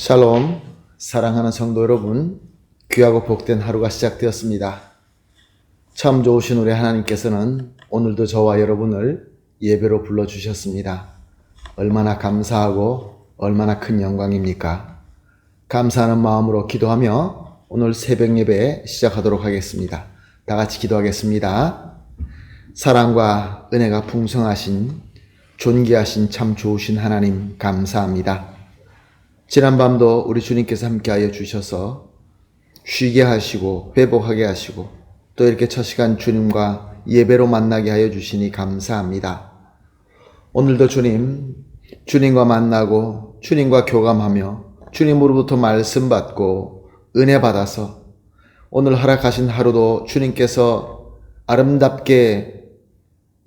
샬롬, 사랑하는 성도 여러분, 귀하고 복된 하루가 시작되었습니다. 참 좋으신 우리 하나님께서는 오늘도 저와 여러분을 예배로 불러주셨습니다. 얼마나 감사하고 얼마나 큰 영광입니까? 감사하는 마음으로 기도하며 오늘 새벽 예배 시작하도록 하겠습니다. 다 같이 기도하겠습니다. 사랑과 은혜가 풍성하신 존귀하신 참 좋으신 하나님 감사합니다. 지난 밤도 우리 주님께서 함께하여 주셔서 쉬게 하시고 회복하게 하시고 또 이렇게 첫 시간 주님과 예배로 만나게 하여 주시니 감사합니다. 오늘도 주님과 만나고 주님과 교감하며 주님으로부터 말씀 받고 은혜 받아서 오늘 허락하신 하루도 주님께서 아름답게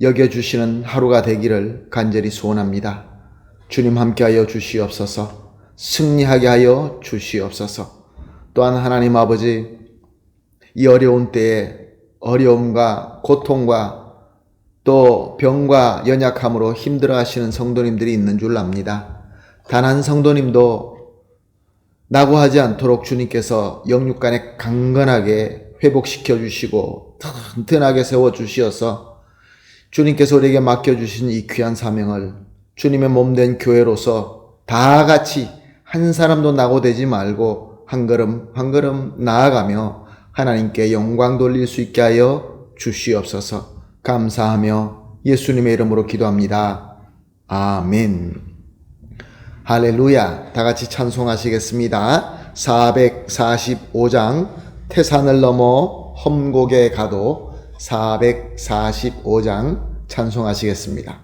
여겨주시는 하루가 되기를 간절히 소원합니다. 주님 함께하여 주시옵소서. 승리하게 하여 주시옵소서. 또한 하나님 아버지, 이 어려운 때에 어려움과 고통과 또 병과 연약함으로 힘들어하시는 성도님들이 있는 줄 압니다. 단 한 성도님도 낙오하지 않도록 주님께서 영육간에 강건하게 회복시켜 주시고 튼튼하게 세워주시어서 주님께서 우리에게 맡겨주신 이 귀한 사명을 주님의 몸된 교회로서 다 같이 한 사람도 낙오되지 말고 한 걸음 한 걸음 나아가며 하나님께 영광 돌릴 수 있게 하여 주시옵소서. 감사하며 예수님의 이름으로 기도합니다. 아멘. 할렐루야. 다 같이 찬송하시겠습니다. 445장 태산을 넘어 험곡에 가도 445장 찬송하시겠습니다.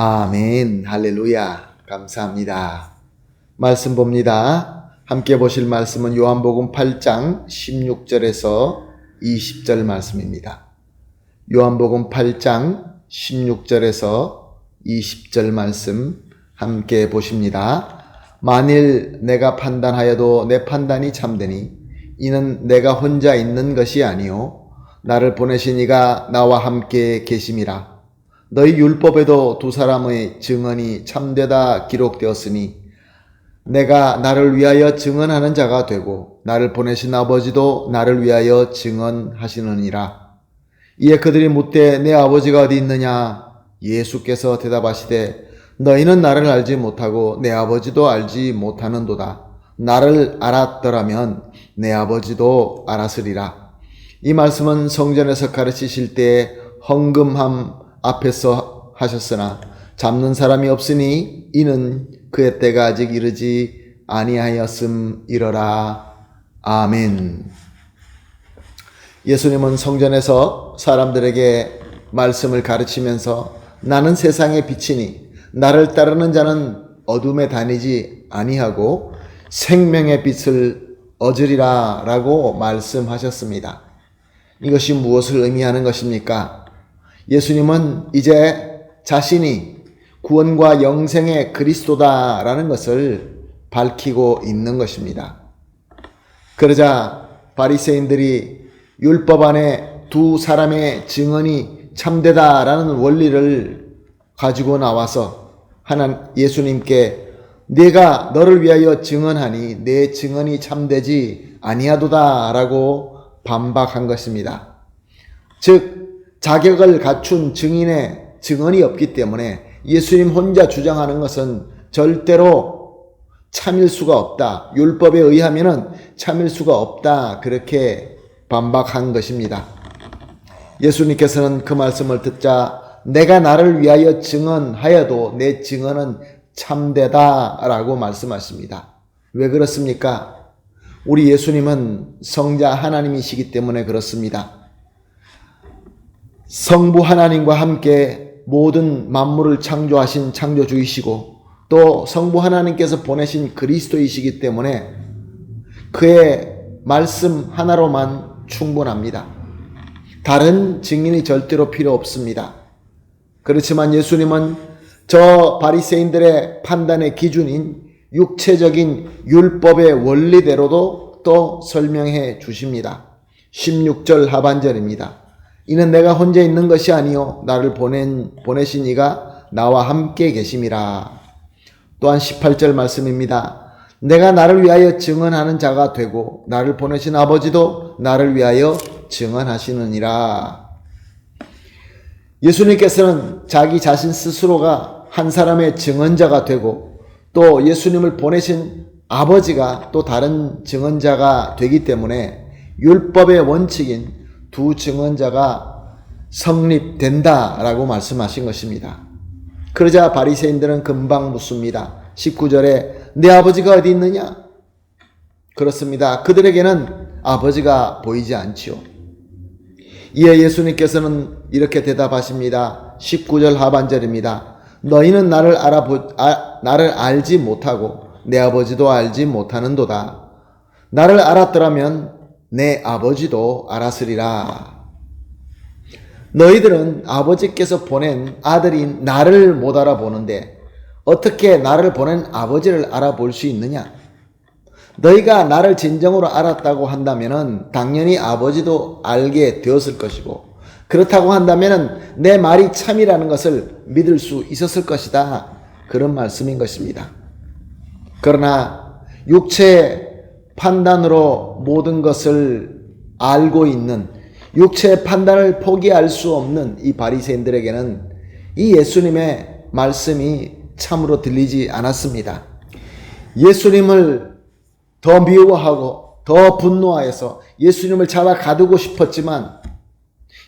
아멘. 할렐루야. 감사합니다. 말씀 봅니다. 함께 보실 말씀은 요한복음 8장 16절에서 20절 말씀입니다. 요한복음 8장 16절에서 20절 말씀 함께 보십니다. 만일 내가 판단하여도 내 판단이 참되니 이는 내가 혼자 있는 것이 아니요 나를 보내신 이가 나와 함께 계심이라. 너희 율법에도 두 사람의 증언이 참되다 기록되었으니 내가 나를 위하여 증언하는 자가 되고 나를 보내신 아버지도 나를 위하여 증언하시느니라. 이에 그들이 묻되 내 아버지가 어디 있느냐? 예수께서 대답하시되 너희는 나를 알지 못하고 내 아버지도 알지 못하는도다. 나를 알았더라면 내 아버지도 알았으리라. 이 말씀은 성전에서 가르치실 때에 헌금함 앞에서 하셨으나 잡는 사람이 없으니 이는 그의 때가 아직 이르지 아니하였음이러라. 아멘. 예수님은 성전에서 사람들에게 말씀을 가르치면서 나는 세상의 빛이니 나를 따르는 자는 어둠에 다니지 아니하고 생명의 빛을 얻으리라 라고 말씀하셨습니다. 이것이 무엇을 의미하는 것입니까? 예수님은 이제 자신이 구원과 영생의 그리스도다라는 것을 밝히고 있는 것입니다. 그러자 바리새인들이 율법 안에 두 사람의 증언이 참되다라는 원리를 가지고 나와서 예수님께 내가 너를 위하여 증언하니 내 증언이 참되지 아니하도다라고 반박한 것입니다. 즉 자격을 갖춘 증인의 증언이 없기 때문에 예수님 혼자 주장하는 것은 절대로 참일 수가 없다. 율법에 의하면은 참일 수가 없다. 그렇게 반박한 것입니다. 예수님께서는 그 말씀을 듣자 내가 나를 위하여 증언하여도 내 증언은 참되다라고 말씀하십니다. 왜 그렇습니까? 우리 예수님은 성자 하나님이시기 때문에 그렇습니다. 성부 하나님과 함께 모든 만물을 창조하신 창조주이시고 또 성부 하나님께서 보내신 그리스도이시기 때문에 그의 말씀 하나로만 충분합니다. 다른 증인이 절대로 필요 없습니다. 그렇지만 예수님은 저 바리새인들의 판단의 기준인 육체적인 율법의 원리대로도 또 설명해 주십니다. 16절 하반절입니다. 이는 내가 혼자 있는 것이 아니요 나를 보내신 이가 나와 함께 계심이라. 또한 18절 말씀입니다. 내가 나를 위하여 증언하는 자가 되고 나를 보내신 아버지도 나를 위하여 증언하시느니라. 예수님께서는 자기 자신 스스로가 한 사람의 증언자가 되고 또 예수님을 보내신 아버지가 또 다른 증언자가 되기 때문에 율법의 원칙인 두 증언자가 성립된다라고 말씀하신 것입니다. 그러자 바리새인들은 금방 묻습니다. 19절에 내 아버지가 어디 있느냐? 그렇습니다. 그들에게는 아버지가 보이지 않지요. 이에 예수님께서는 이렇게 대답하십니다. 19절 하반절입니다. 너희는 나를 알지 못하고 내 아버지도 알지 못하는도다. 나를 알았더라면 내 아버지도 알았으리라. 너희들은 아버지께서 보낸 아들인 나를 못 알아보는데 어떻게 나를 보낸 아버지를 알아볼 수 있느냐? 너희가 나를 진정으로 알았다고 한다면 당연히 아버지도 알게 되었을 것이고 그렇다고 한다면 내 말이 참이라는 것을 믿을 수 있었을 것이다. 그런 말씀인 것입니다. 그러나 육체의 판단으로 모든 것을 알고 있는 육체의 판단을 포기할 수 없는 이 바리새인들에게는 이 예수님의 말씀이 참으로 들리지 않았습니다. 예수님을 더 미워하고 더 분노하여서 예수님을 잡아 가두고 싶었지만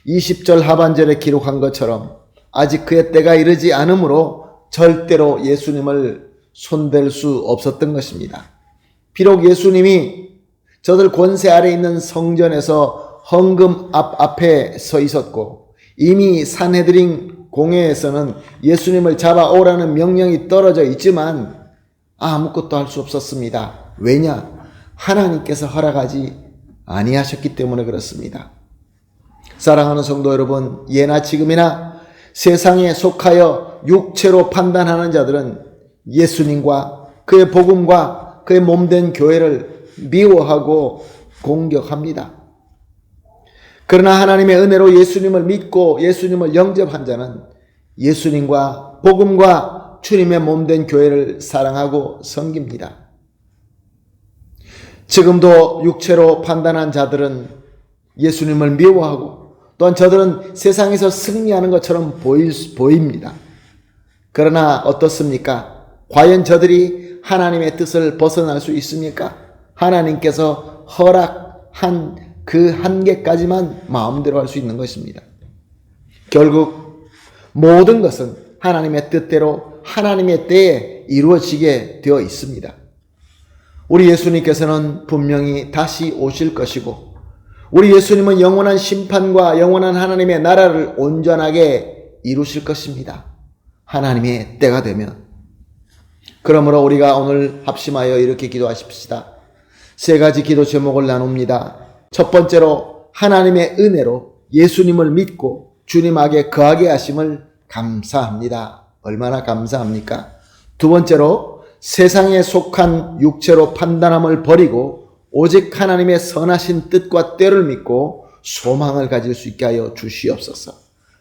20절 하반절에 기록한 것처럼 아직 그의 때가 이르지 않으므로 절대로 예수님을 손댈 수 없었던 것입니다. 비록 예수님이 저들 권세 아래 있는 성전에서 헌금 앞에 서 있었고 이미 산헤드린 공회에서는 예수님을 잡아오라는 명령이 떨어져 있지만 아무것도 할 수 없었습니다. 왜냐? 하나님께서 허락하지 아니하셨기 때문에 그렇습니다. 사랑하는 성도 여러분, 예나 지금이나 세상에 속하여 육체로 판단하는 자들은 예수님과 그의 복음과 그의 몸된 교회를 미워하고 공격합니다. 그러나 하나님의 은혜로 예수님을 믿고 예수님을 영접한 자는 예수님과 복음과 주님의 몸된 교회를 사랑하고 섬깁니다. 지금도 육체로 판단한 자들은 예수님을 미워하고 또한 저들은 세상에서 승리하는 것처럼 보입니다. 그러나 어떻습니까? 과연 저들이 하나님의 뜻을 벗어날 수 있습니까? 하나님께서 허락한 그 한계까지만 마음대로 할 수 있는 것입니다. 결국 모든 것은 하나님의 뜻대로 하나님의 때에 이루어지게 되어 있습니다. 우리 예수님께서는 분명히 다시 오실 것이고 우리 예수님은 영원한 심판과 영원한 하나님의 나라를 온전하게 이루실 것입니다. 하나님의 때가 되면. 그러므로 우리가 오늘 합심하여 이렇게 기도하십시다. 세 가지 기도 제목을 나눕니다. 첫 번째로 하나님의 은혜로 예수님을 믿고 주님에게 거하게 하심을 감사합니다. 얼마나 감사합니까? 두 번째로 세상에 속한 육체로 판단함을 버리고 오직 하나님의 선하신 뜻과 때를 믿고 소망을 가질 수 있게 하여 주시옵소서.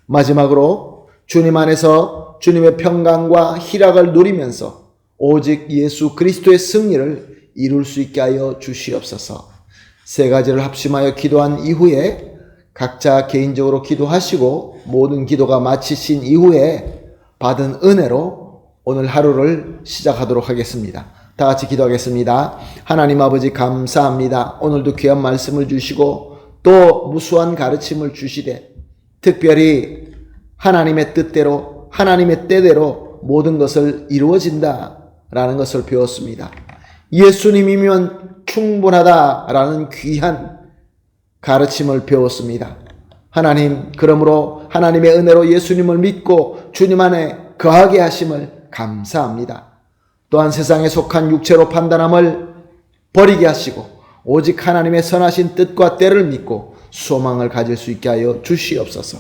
마지막으로 주님 안에서 주님의 평강과 희락을 누리면서 오직 예수 그리스도의 승리를 이룰 수 있게 하여 주시옵소서. 세 가지를 합심하여 기도한 이후에 각자 개인적으로 기도하시고 모든 기도가 마치신 이후에 받은 은혜로 오늘 하루를 시작하도록 하겠습니다. 다 같이 기도하겠습니다. 하나님 아버지 감사합니다. 오늘도 귀한 말씀을 주시고 또 무수한 가르침을 주시되 특별히 하나님의 뜻대로 하나님의 때대로 모든 것을 이루어진다라는 것을 배웠습니다. 예수님이면 충분하다라는 귀한 가르침을 배웠습니다. 하나님, 그러므로 하나님의 은혜로 예수님을 믿고 주님 안에 거하게 하심을 감사합니다. 또한 세상에 속한 육체로 판단함을 버리게 하시고 오직 하나님의 선하신 뜻과 때를 믿고 소망을 가질 수 있게 하여 주시옵소서.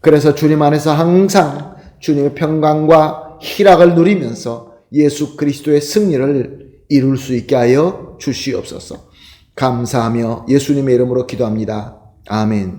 그래서 주님 안에서 항상 주님의 평강과 희락을 누리면서 예수 그리스도의 승리를 이룰 수 있게 하여 주시옵소서. 감사하며 예수님의 이름으로 기도합니다. 아멘.